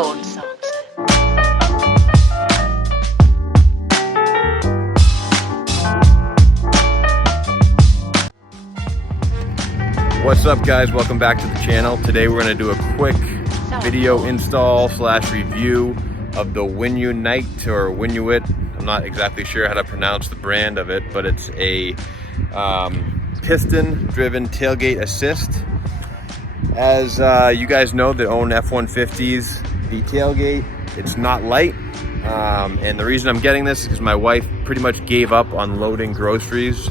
old songs. What's up, guys? Welcome back to the channel. Today we're going to do a quick video install / review of the Winunite or Winunite. I'm not exactly sure how to pronounce the brand of it, but it's a piston driven tailgate assist. As you guys know that own F-150s, the tailgate, it's not light. And the reason I'm getting this is because my wife pretty much gave up on loading groceries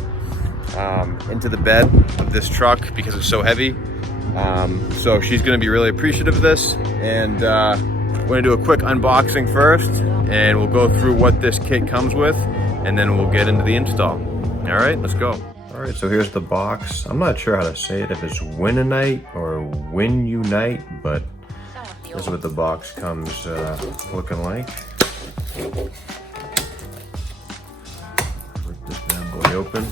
into the bed of this truck because it's so heavy. So she's going to be really appreciative of this, and we're going to do a quick unboxing first, and we'll go through what this kit comes with, and then we'll get into the install. All right, let's go. All right, so here's the box. I'm not sure how to say it, if it's Winunite or Winunite, but this is what the box comes looking like. Rip this bad boy open.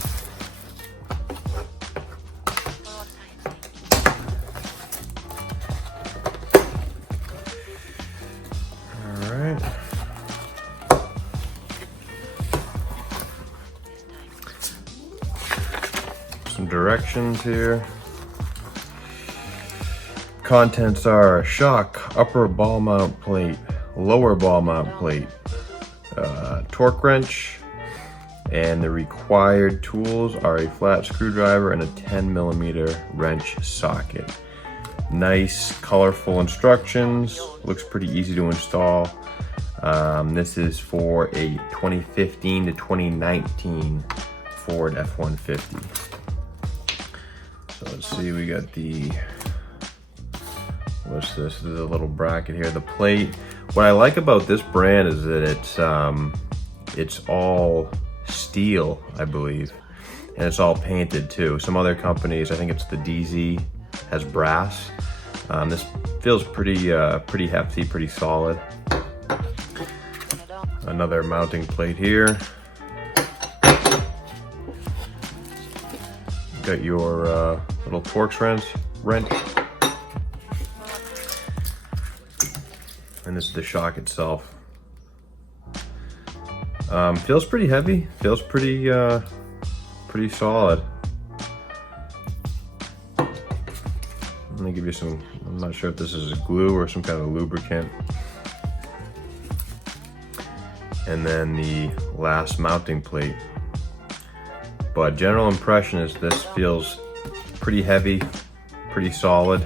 Some directions here. Contents are shock, upper ball mount plate, lower ball mount plate, torque wrench, and the required tools are a flat screwdriver and a 10mm wrench socket. Nice, colorful instructions. Looks pretty easy to install. This is for a 2015 to 2019 Ford F-150. So let's see, we got the, what's this? This is a little bracket here, the plate. What I like about this brand is that it's all steel, I believe, and it's all painted too. Some other companies, I think it's the DZ, has brass. This feels pretty hefty, pretty solid. Another mounting plate here. Got your little torque wrench. And this is the shock itself. Feels pretty heavy, feels pretty solid. I'm gonna give you some, I'm not sure if this is glue or some kind of lubricant. And then the last mounting plate. But general impression is this feels pretty heavy, pretty solid.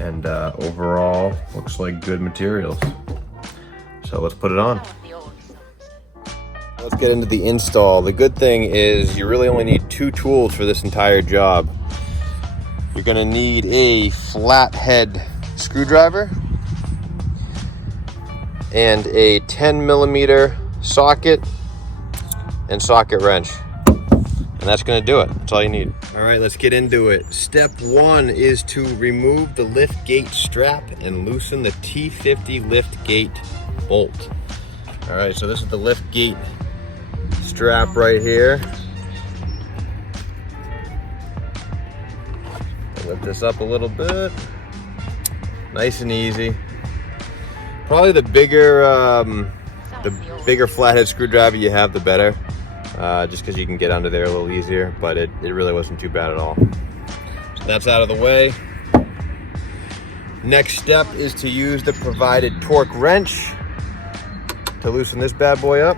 And overall, looks like good materials. So let's put it on. Let's get into the install. The good thing is you really only need 2 tools for this entire job. You're gonna need a flathead screwdriver and a 10mm socket and socket wrench. And that's gonna do it. That's all you need. All right, let's get into it. Step 1 is to remove the lift gate strap and loosen the T50 lift gate bolt. All right, so this is the lift gate strap right here. I'll lift this up a little bit. Nice and easy. Probably the bigger flathead screwdriver you have, the better. Just because you can get under there a little easier, but it really wasn't too bad at all. So that's out of the way. Next step is to use the provided torque wrench to loosen this bad boy up.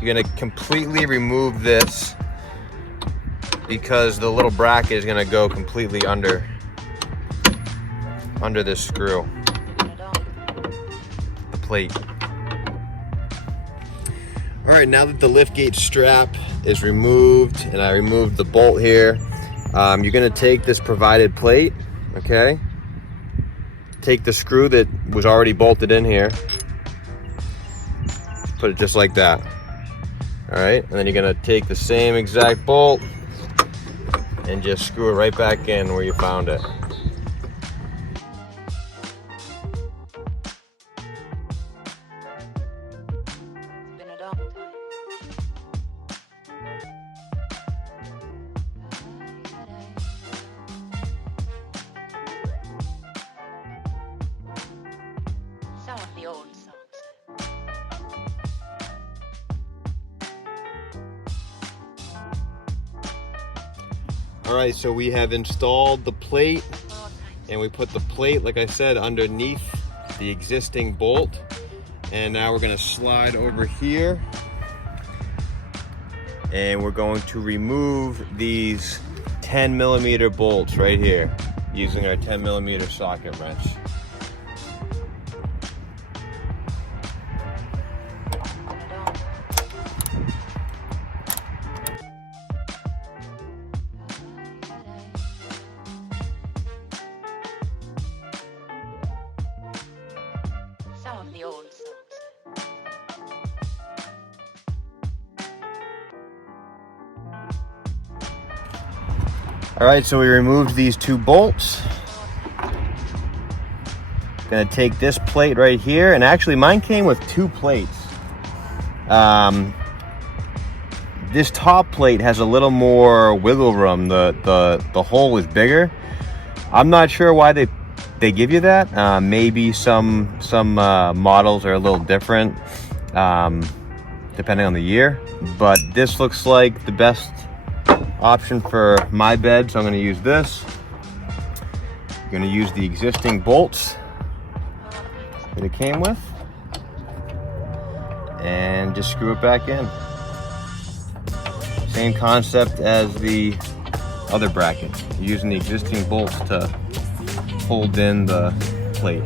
You're gonna completely remove this because the little bracket is gonna go completely under this screw, the plate. All right, now that the liftgate strap is removed and I removed the bolt here, you're gonna take this provided plate, okay? Take the screw that was already bolted in here, put it just like that. All right, and then you're gonna take the same exact bolt and just screw it right back in where you found it. All right, so we have installed the plate, and we put the plate, like I said, underneath the existing bolt. And now we're gonna slide over here, and we're going to remove these 10mm bolts right here using our 10mm socket wrench. The old songs. All right, so we removed these two bolts. Gonna take this plate right here, and actually mine came with two plates. This top plate has a little more wiggle room. The hole is bigger. I'm not sure why they give you that. Maybe some models are a little different depending on the year, but this looks like the best option for my bed, so I'm going to use this. I'm going to use the existing bolts that it came with and just screw it back in. Same concept as the other bracket, using the existing bolts to hold in the plate.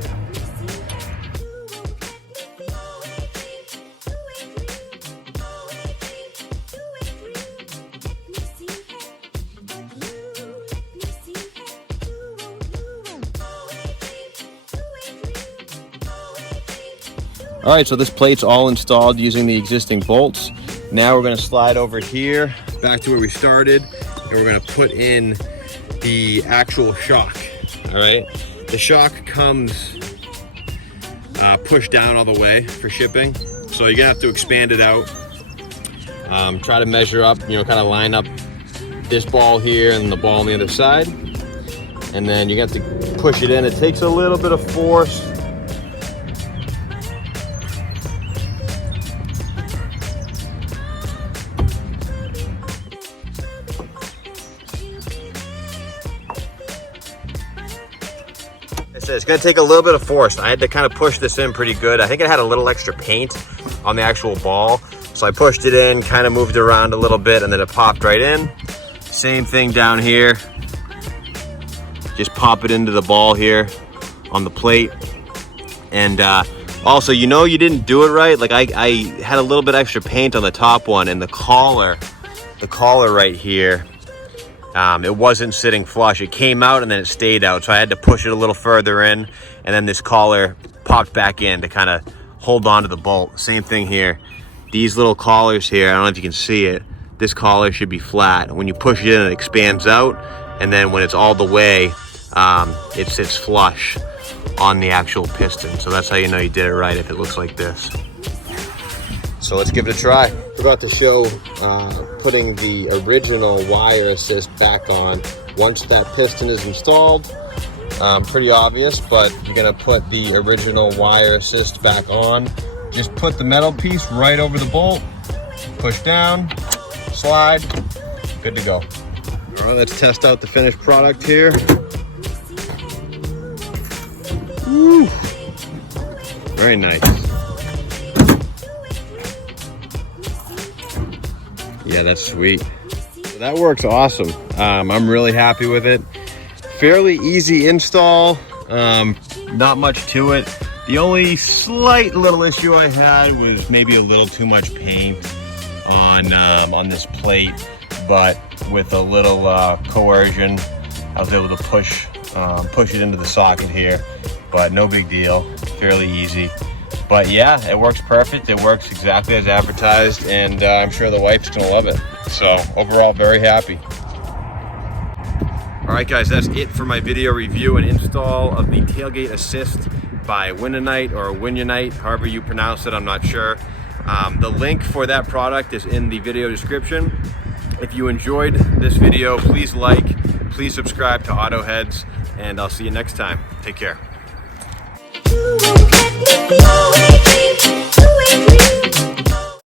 All right, so this plate's all installed using the existing bolts. Now we're gonna slide over here, back to where we started, and we're gonna put in the actual shock, all right? The shock comes pushed down all the way for shipping, so you're gonna have to expand it out. Try to measure up, kind of line up this ball here and the ball on the other side, and then you have to push it in. It takes a little bit of force. It's gonna take a little bit of force. I had to kind of push this in pretty good. I think it had a little extra paint on the actual ball. So I pushed it in, kind of moved it around a little bit, and then it popped right in. Same thing down here. Just pop it into the ball here on the plate. And also, you didn't do it right. Like I had a little bit extra paint on the top one, and the collar right here, it wasn't sitting flush. It came out and then it stayed out, so I had to push it a little further in, and then this collar popped back in to kind of hold on to the bolt. Same thing here. These little collars here, I don't know if you can see it, this collar should be flat. When you push it in, it expands out, and then when it's all the way, it sits flush on the actual piston. So that's how you know you did it right, if it looks like this. So let's give it a try. Forgot to show putting the original wire assist back on once that piston is installed. Pretty obvious, but you're gonna put the original wire assist back on. Just put the metal piece right over the bolt, push down, slide, good to go. All right, let's test out the finished product here. Woo. Very nice. Yeah, that's sweet. That works awesome. I'm really happy with it. Fairly easy install, not much to it. The only slight little issue I had was maybe a little too much paint on this plate, but with a little coercion, I was able to push it into the socket here, but no big deal, fairly easy. But yeah, it works perfect. It works exactly as advertised, and I'm sure the wife's gonna love it. So overall, very happy. All right, guys, that's it for my video review and install of the Tailgate Assist by Winunite, or Winunite, however you pronounce it, I'm not sure. The link for that product is in the video description. If you enjoyed this video, please like, please subscribe to Autoheads, and I'll see you next time. Take care.